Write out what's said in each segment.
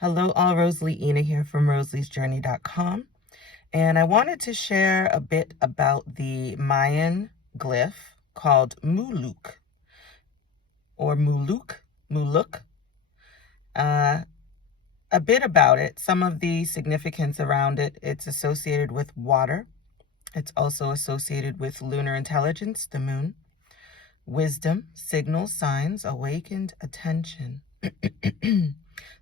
Hello, all. Rosalie Ina here from rosaliesjourney.com. And I wanted to share a bit about the Mayan glyph called Muluc or Muluc. A bit about it, some of the significance around it. It's associated with water. It's also associated with lunar intelligence, the moon, wisdom, signals, signs, awakened attention.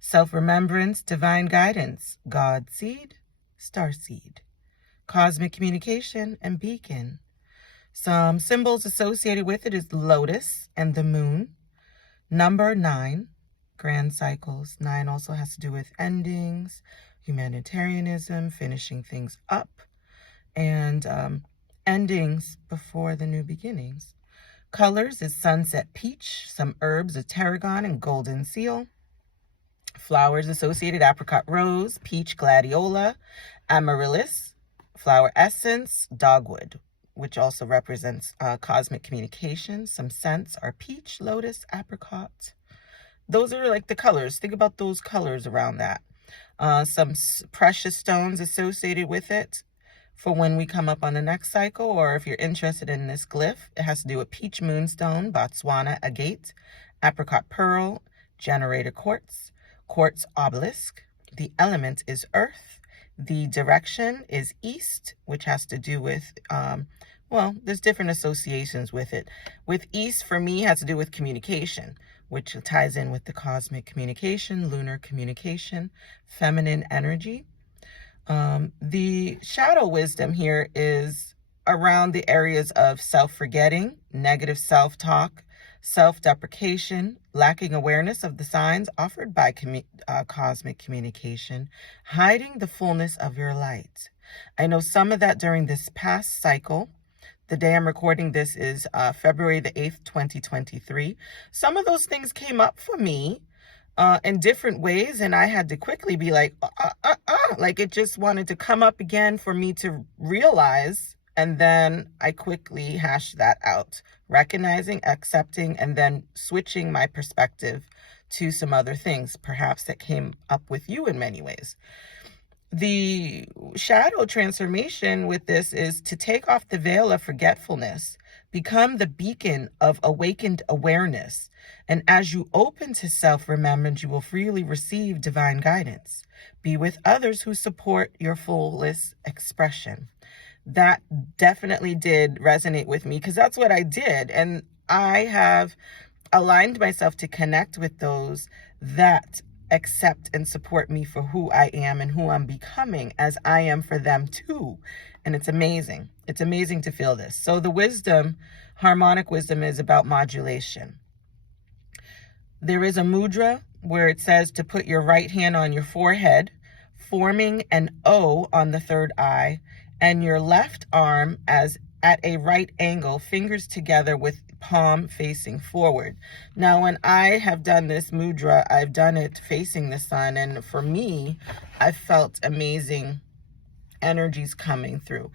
Self-remembrance, divine guidance, God seed, star seed, cosmic communication, and beacon. Some symbols associated with it is the lotus and the moon. Number 9, grand cycles. 9 also has to do with endings, humanitarianism, finishing things up, and endings before the new beginnings. Colors is sunset peach, some herbs is tarragon and golden seal. Flowers associated, apricot rose, peach gladiola, amaryllis, flower essence, dogwood, which also represents cosmic communication. Some scents are peach, lotus, apricot. Those are like the colors. Think about those colors around that. Some precious stones associated with it for when we come up on the next cycle, or if you're interested in this glyph, it has to do with peach moonstone, Botswana agate, apricot pearl, generator quartz, quartz obelisk. The element is earth. The direction is east, which has to do with, there's different associations with it. With east, for me, has to do with communication, which ties in with the cosmic communication, lunar communication, feminine energy. The shadow wisdom here is around the areas of self-forgetting, negative self-talk, self-deprecation, lacking awareness of the signs offered by cosmic communication, hiding the fullness of your light. I know some of that during this past cycle. The day I'm recording this is February the 8th, 2023. Some of those things came up for me in different ways, and I had to quickly be like, like it just wanted to come up again for me to realize. And then I quickly hashed that out, recognizing, accepting, and then switching my perspective to some other things, perhaps that came up with you in many ways. The shadow transformation with this is to take off the veil of forgetfulness, become the beacon of awakened awareness. And as you open to self-remembrance, you will freely receive divine guidance. Be with others who support your fullest expression. That definitely did resonate with me because that's what I did. And I have aligned myself to connect with those that accept and support me for who I am and who I'm becoming, as I am for them too. And it's amazing. It's amazing to feel this. So the wisdom, harmonic wisdom, is about modulation. There is a mudra where it says to put your right hand on your forehead, forming an O on the third eye, and your left arm as at a right angle, fingers together with palm facing forward. Now, when I have done this mudra, I've done it facing the sun, and for me, I felt amazing energies coming through.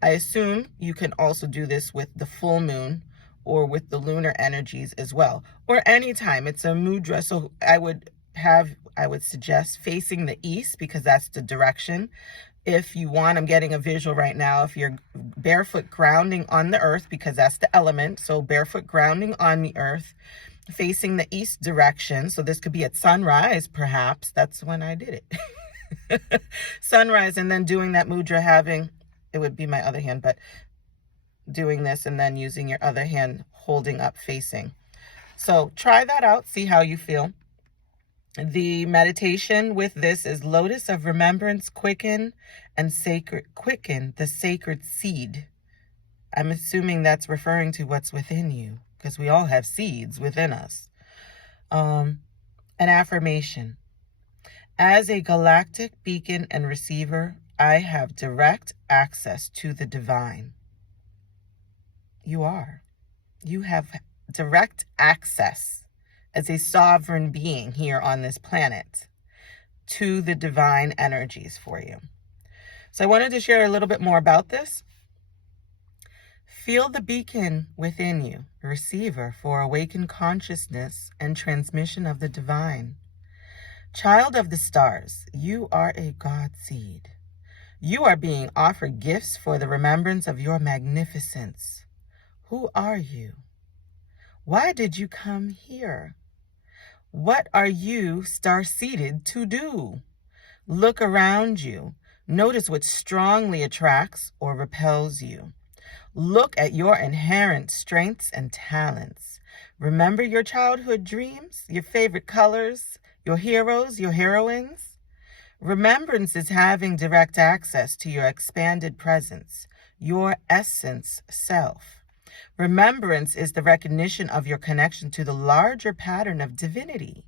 I assume you can also do this with the full moon or with the lunar energies as well, or anytime. It's a mudra, so I would suggest facing the east because that's the direction. If you want, I'm getting a visual right now. If you're barefoot grounding on the earth, because that's the element, so barefoot grounding on the earth, facing the east direction. So this could be at sunrise, perhaps. That's when I did it. Sunrise, and then doing that mudra, it would be my other hand, but doing this and then using your other hand holding up facing. So try that out, see how you feel. The meditation with this is lotus of remembrance, quicken the sacred seed. I'm assuming that's referring to what's within you, because we all have seeds within us. An affirmation. As a galactic beacon and receiver, I have direct access to the divine. You are. You have direct access as a sovereign being here on this planet to the divine energies for you. So I wanted to share a little bit more about this. Feel the beacon within you, receiver for awakened consciousness and transmission of the divine. Child of the stars, you are a God seed. You are being offered gifts for the remembrance of your magnificence. Who are you? Why did you come here? What are you star-seeded to do? Look around you. Notice what strongly attracts or repels you. Look at your inherent strengths and talents. Remember your childhood dreams, your favorite colors, your heroes, your heroines. Remembrance is having direct access to your expanded presence, your essence self. Remembrance is the recognition of your connection to the larger pattern of divinity.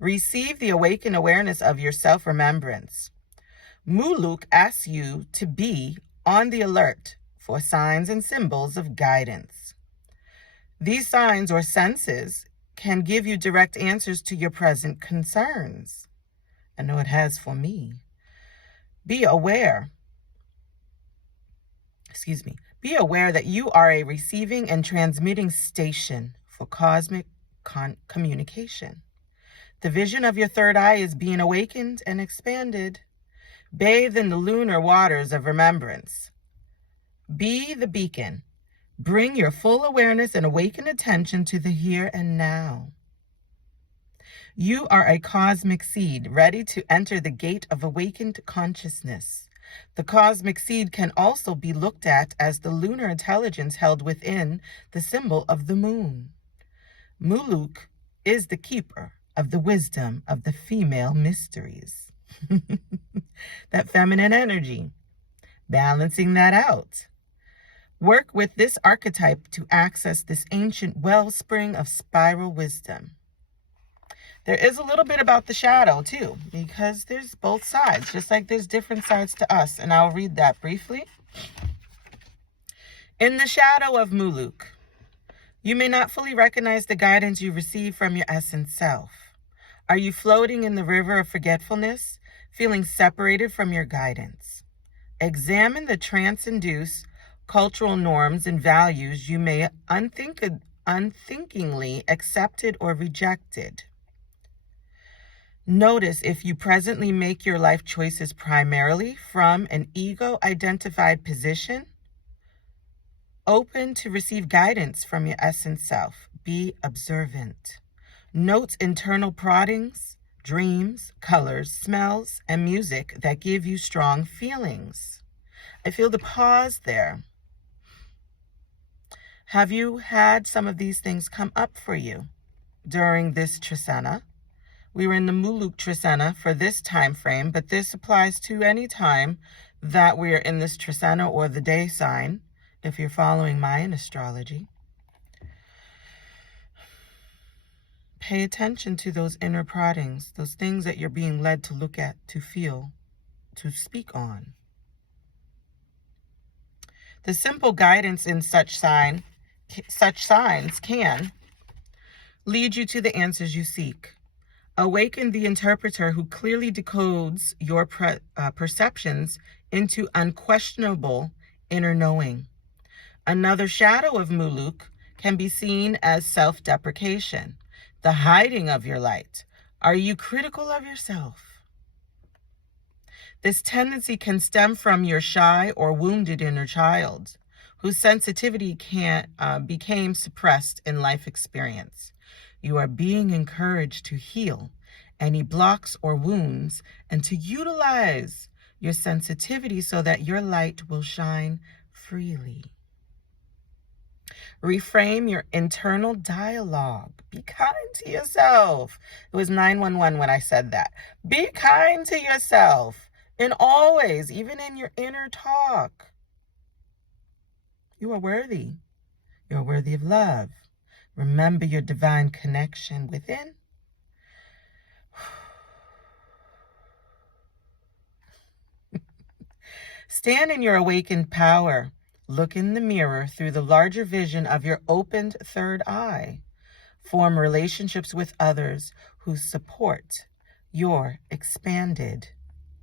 Receive the awakened awareness of your self-remembrance. Muluc asks you to be on the alert for signs and symbols of guidance. These signs or senses can give you direct answers to your present concerns. I know it has for me. Be aware that you are a receiving and transmitting station for cosmic communication. The vision of your third eye is being awakened and expanded. Bathe in the lunar waters of remembrance. Be the beacon. Bring your full awareness and awakened attention to the here and now. You are a cosmic seed ready to enter the gate of awakened consciousness. The cosmic seed can also be looked at as the lunar intelligence held within the symbol of the moon. Muluc is the keeper of the wisdom of the female mysteries. That feminine energy, balancing that out. Work with this archetype to access this ancient wellspring of spiral wisdom. There is a little bit about the shadow too, because there's both sides, just like there's different sides to us. And I'll read that briefly. In the shadow of Muluc, you may not fully recognize the guidance you receive from your essence self. Are you floating in the river of forgetfulness, feeling separated from your guidance? Examine the trance-induced cultural norms and values you may unthinkingly accepted or rejected. Notice if you presently make your life choices primarily from an ego-identified position. Open to receive guidance from your essence self. Be observant. Note internal proddings, dreams, colors, smells, and music that give you strong feelings. I feel the pause there. Have you had some of these things come up for you during this Trisana? We were in the Muluc Trisana for this time frame, but this applies to any time that we are in this Trisana or the day sign, if you're following Mayan Astrology. Pay attention to those inner proddings, those things that you're being led to look at, to feel, to speak on. The simple guidance in such signs can lead you to the answers you seek. Awaken the interpreter who clearly decodes your perceptions into unquestionable inner knowing. Another shadow of Muluc can be seen as self-deprecation, the hiding of your light. Are you critical of yourself? This tendency can stem from your shy or wounded inner child, whose sensitivity became suppressed in life experience. You are being encouraged to heal any blocks or wounds and to utilize your sensitivity so that your light will shine freely. Reframe your internal dialogue. Be kind to yourself. It was 911 when I said that. Be kind to yourself in all ways, even in your inner talk. You are worthy. You are worthy of love. Remember your divine connection within. Stand in your awakened power. Look in the mirror through the larger vision of your opened third eye. Form relationships with others who support your expanded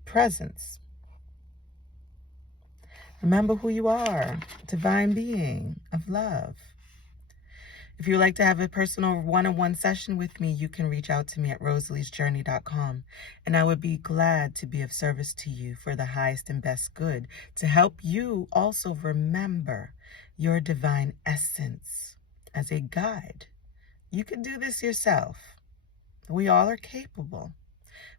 presence. Remember who you are, divine being of love. If you would like to have a personal one-on-one session with me, you can reach out to me at rosaliesjourney.com, and I would be glad to be of service to you for the highest and best good, to help you also remember your divine essence as a guide. You can do this yourself. We all are capable.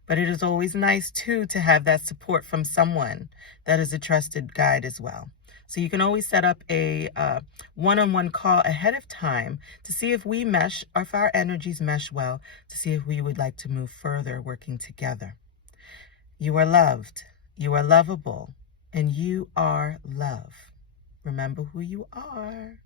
But it is always nice, too, to have that support from someone that is a trusted guide as well. So you can always set up a one-on-one call ahead of time to see if we mesh, or if our energies mesh well, to see if we would like to move further working together. You are loved, you are lovable, and you are love. Remember who you are.